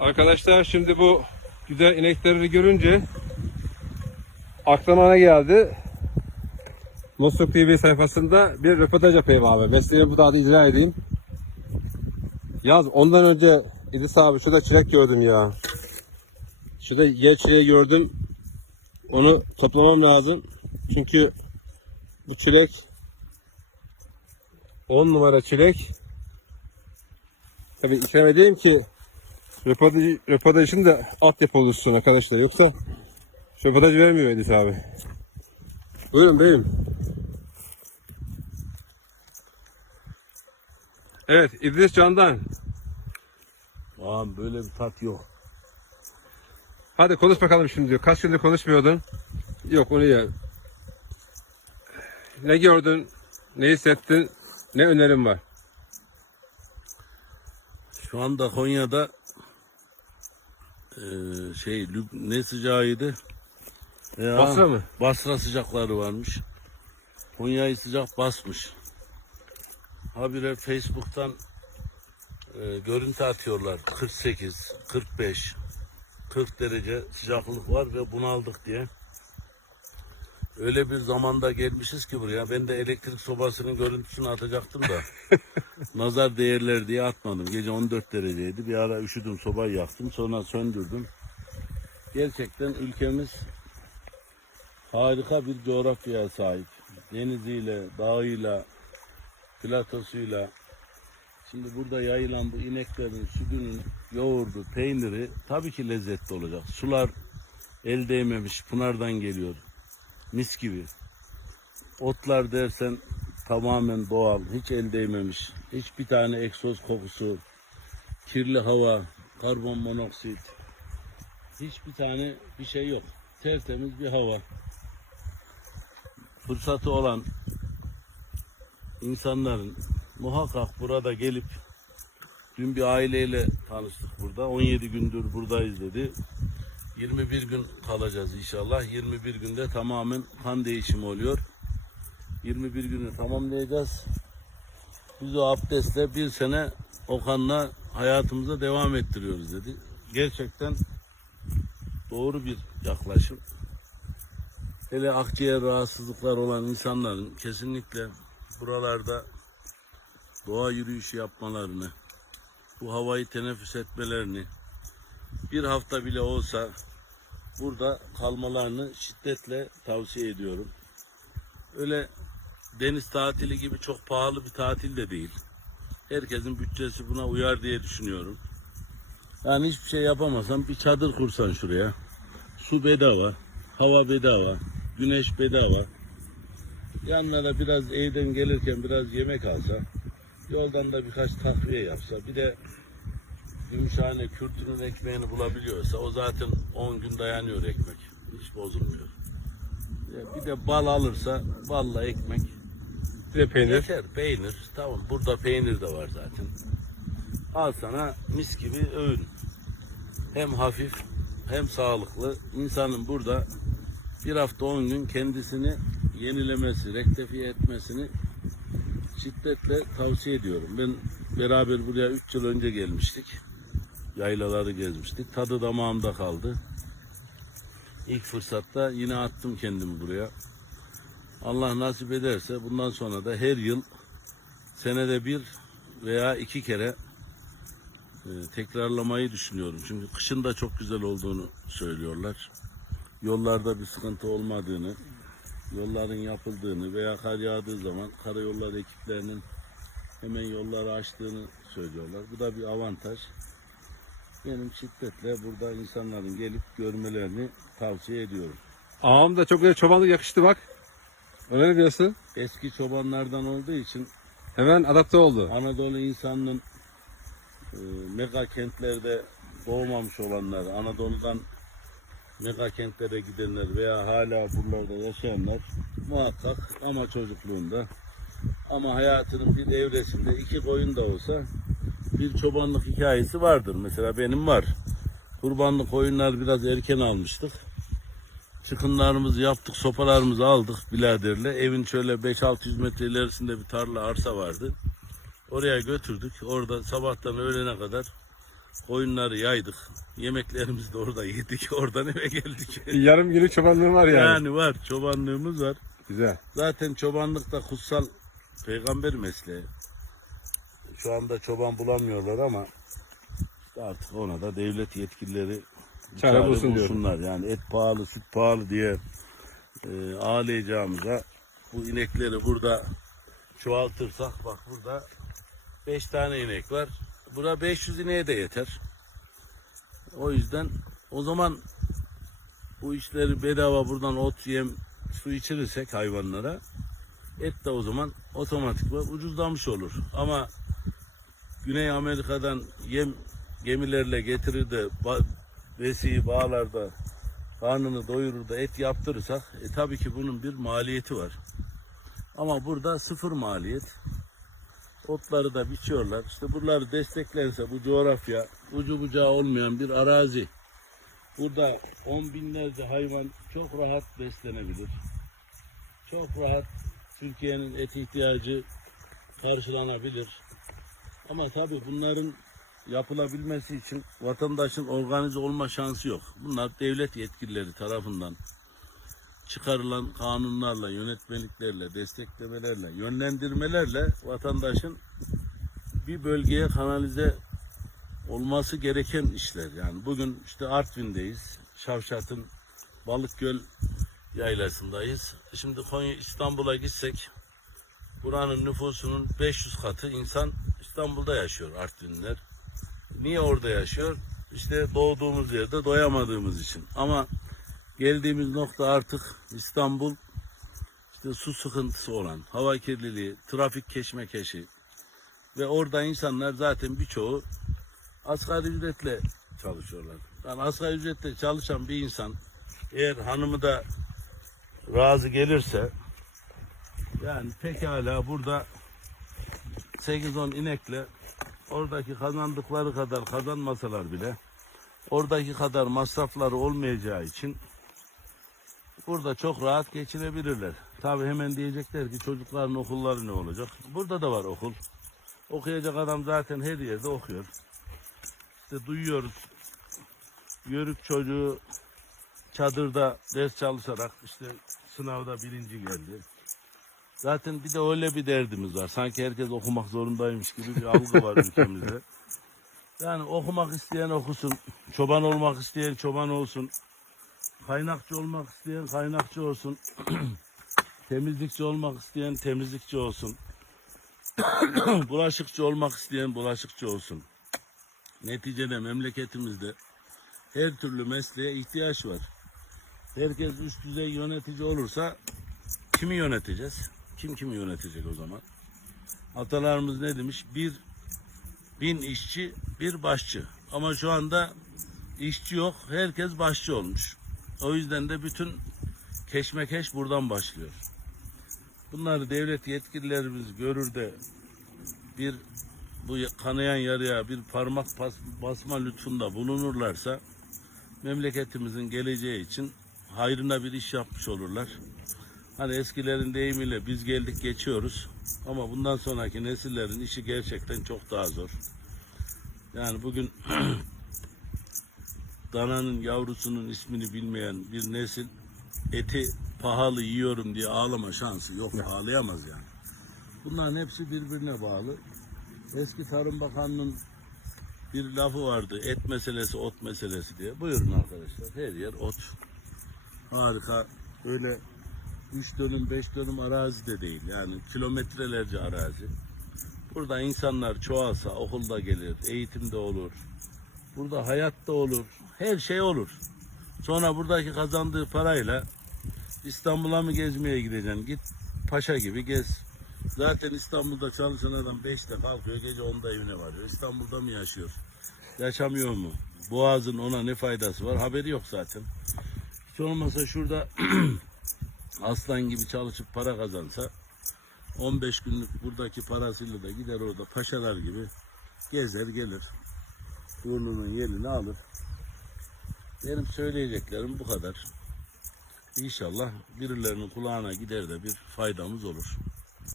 Arkadaşlar şimdi bu güzel inekleri görünce aklıma geldi? Musluk TV sayfasında bir röportaj yapayım abi. Mesleğimi bu da ilan edeyim. Yaz ondan önce İdris abi şurada çilek gördüm ya. Şurada yer çileği gördüm. Onu toplamam lazım. Çünkü bu çilek 10 numara çilek. Tabii ikram edeyim ki röportaj, röportaj için de altyapı oluşsun arkadaşlar. Yoksa röportaj vermiyor Edis abi. Buyurun beyim. Evet İdris Candan. Ağam böyle bir tat yok. Hadi konuş bakalım şimdi diyor. Kaç gündür konuşmuyordun? Yok onu ya. Ne gördün? Ne hissettin? Ne önerin var? Şu anda Konya'da eee, şey Lüb- ne sıcağıydı? Ya, Basra mı? Basra sıcakları varmış. Konya'yı sıcak basmış. Habire Facebook'tan eee, görüntü atıyorlar. 48, 45, 40 derece sıcaklık var ve bunaldık diye. Öyle bir zamanda gelmişiz ki buraya. Ben de elektrik sobasının görüntüsünü atacaktım da. nazar değerler diye atmadım. Gece 14 dereceydi. Bir ara üşüdüm sobayı yaktım. Sonra söndürdüm. Gerçekten ülkemiz harika bir coğrafyaya sahip. Deniziyle, dağıyla, platosuyla. Şimdi burada yayılan bu ineklerin sütünün yoğurdu, peyniri tabii ki lezzetli olacak. Sular el değmemiş, pınardan geliyor. Mis gibi. Otlar dersen tamamen doğal, hiç el değmemiş. Hiçbir tane egzoz kokusu, kirli hava, karbon monoksit. Hiçbir tane bir şey yok. Tertemiz bir hava. Fırsatı olan insanların muhakkak burada gelip dün bir aileyle tanıştık burada. 17 gündür buradayız dedi. 21 gün kalacağız inşallah. 21 günde tamamen kan değişimi oluyor. 21 günü tamamlayacağız. Biz o abdestle bir sene o kanla hayatımıza devam ettiriyoruz dedi. Gerçekten doğru bir yaklaşım. Hele akciğer rahatsızlıklar olan insanların kesinlikle buralarda doğa yürüyüşü yapmalarını, bu havayı teneffüs etmelerini, bir hafta bile olsa burada kalmalarını şiddetle tavsiye ediyorum. Öyle deniz tatili gibi çok pahalı bir tatil de değil. Herkesin bütçesi buna uyar diye düşünüyorum. Yani hiçbir şey yapamasan bir çadır kursan şuraya. Su bedava, hava bedava, güneş bedava. Yanlara biraz evden gelirken biraz yemek alsa, yoldan da birkaç takviye yapsa, bir de Gümüşhane Kürtünün ekmeğini bulabiliyorsa o zaten 10 gün dayanıyor ekmek. Hiç bozulmuyor. Bir de bal alırsa balla ekmek Bir de peynir. yeter. Peynir. Tamam burada peynir de var zaten. Al sana mis gibi öğün. Hem hafif hem sağlıklı. İnsanın burada bir hafta 10 gün kendisini yenilemesi, rektifiye etmesini şiddetle tavsiye ediyorum. Ben beraber buraya 3 yıl önce gelmiştik. Yaylaları gezmiştik. Tadı damağımda kaldı. İlk fırsatta yine attım kendimi buraya. Allah nasip ederse bundan sonra da her yıl senede bir veya iki kere e, tekrarlamayı düşünüyorum. Çünkü kışın da çok güzel olduğunu söylüyorlar. Yollarda bir sıkıntı olmadığını, yolların yapıldığını veya kar yağdığı zaman karayolları ekiplerinin hemen yolları açtığını söylüyorlar. Bu da bir avantaj. Benim şiddetle burada insanların gelip görmelerini tavsiye ediyorum. Ağam da çok güzel çobanlık yakıştı bak. Öyle ne diyorsun? Eski çobanlardan olduğu için Hemen adapte oldu. Anadolu insanının e, mega kentlerde doğmamış olanlar, Anadolu'dan mega kentlere gidenler veya hala buralarda yaşayanlar muhakkak ama çocukluğunda ama hayatının bir evresinde iki koyun da olsa bir çobanlık hikayesi vardır. Mesela benim var. Kurbanlık koyunlar biraz erken almıştık. Çıkınlarımızı yaptık, sopalarımızı aldık biraderle. Evin şöyle 5-600 metre ilerisinde bir tarla arsa vardı. Oraya götürdük. Orada sabahtan öğlene kadar Koyunları yaydık. Yemeklerimizi de orada yedik. Oradan eve geldik. Yarım günlük çobanlığın var yani. yani var. Çobanlığımız var. Güzel. Zaten çobanlık da kutsal peygamber mesleği. Şu anda çoban bulamıyorlar ama artık ona da devlet yetkilileri Çare bulsun bulsunlar. Yani et pahalı, süt pahalı diye e, ağlayacağımıza bu inekleri burada çoğaltırsak bak burada 5 tane inek var. Bura 500 ineğe de yeter. O yüzden o zaman bu işleri bedava buradan ot, yem, su içirirsek hayvanlara et de o zaman otomatik ucuzlamış olur. Ama Güney Amerika'dan yem gemilerle getirir de besiyi bağlarda karnını doyurur da et yaptırırsak e, tabii ki bunun bir maliyeti var. Ama burada sıfır maliyet. Otları da biçiyorlar. İşte buraları desteklense bu coğrafya ucu bucağı olmayan bir arazi. Burada on binlerce hayvan çok rahat beslenebilir. Çok rahat Türkiye'nin et ihtiyacı karşılanabilir. Ama tabii bunların yapılabilmesi için vatandaşın organize olma şansı yok. Bunlar devlet yetkilileri tarafından çıkarılan kanunlarla, yönetmeliklerle, desteklemelerle, yönlendirmelerle vatandaşın bir bölgeye kanalize olması gereken işler. Yani bugün işte Artvin'deyiz. Şavşat'ın Balıkgöl yaylasındayız. Şimdi Konya İstanbul'a gitsek buranın nüfusunun 500 katı insan İstanbul'da yaşıyor Artvinliler. Niye orada yaşıyor? İşte doğduğumuz yerde doyamadığımız için. Ama geldiğimiz nokta artık İstanbul işte su sıkıntısı olan, hava kirliliği, trafik keşmekeşi ve orada insanlar zaten birçoğu asgari ücretle çalışıyorlar. Yani asgari ücretle çalışan bir insan eğer hanımı da razı gelirse yani pekala burada 8-10 inekle oradaki kazandıkları kadar kazanmasalar bile oradaki kadar masrafları olmayacağı için burada çok rahat geçirebilirler. Tabi hemen diyecekler ki çocukların okulları ne olacak? Burada da var okul. Okuyacak adam zaten her yerde okuyor. İşte duyuyoruz. Yörük çocuğu çadırda ders çalışarak işte sınavda birinci geldi. Zaten bir de öyle bir derdimiz var. Sanki herkes okumak zorundaymış gibi bir algı var ülkemizde. Yani okumak isteyen okusun, çoban olmak isteyen çoban olsun, kaynakçı olmak isteyen kaynakçı olsun, temizlikçi olmak isteyen temizlikçi olsun, bulaşıkçı olmak isteyen bulaşıkçı olsun. Neticede memleketimizde her türlü mesleğe ihtiyaç var. Herkes üst düzey yönetici olursa kimi yöneteceğiz? Kim kimi yönetecek o zaman? Atalarımız ne demiş? Bir bin işçi, bir başçı. Ama şu anda işçi yok, herkes başçı olmuş. O yüzden de bütün keşmekeş buradan başlıyor. Bunları devlet yetkililerimiz görür de bir bu kanayan yarıya bir parmak bas- basma lütfunda bulunurlarsa memleketimizin geleceği için hayrına bir iş yapmış olurlar. Hani eskilerin deyimiyle biz geldik geçiyoruz ama bundan sonraki nesillerin işi gerçekten çok daha zor. Yani bugün dananın yavrusunun ismini bilmeyen bir nesil eti pahalı yiyorum diye ağlama şansı yok. Ağlayamaz yani. Bunların hepsi birbirine bağlı. Eski Tarım Bakanı'nın bir lafı vardı. Et meselesi, ot meselesi diye. Buyurun arkadaşlar. Her yer ot. Harika. Öyle 3 dönüm, 5 dönüm arazi de değil. Yani kilometrelerce arazi. Burada insanlar çoğalsa okulda gelir, eğitimde olur. Burada hayatta olur. Her şey olur. Sonra buradaki kazandığı parayla İstanbul'a mı gezmeye gideceksin? Git paşa gibi gez. Zaten İstanbul'da çalışan adam 5'te kalkıyor, gece 10'da evine varıyor. İstanbul'da mı yaşıyor? Yaşamıyor mu? Boğazın ona ne faydası var? Haberi yok zaten. Hiç olmasa şurada aslan gibi çalışıp para kazansa 15 günlük buradaki parasıyla da gider orada paşalar gibi gezer gelir. Burnunun yelini alır. Benim söyleyeceklerim bu kadar. İnşallah birilerinin kulağına gider de bir faydamız olur.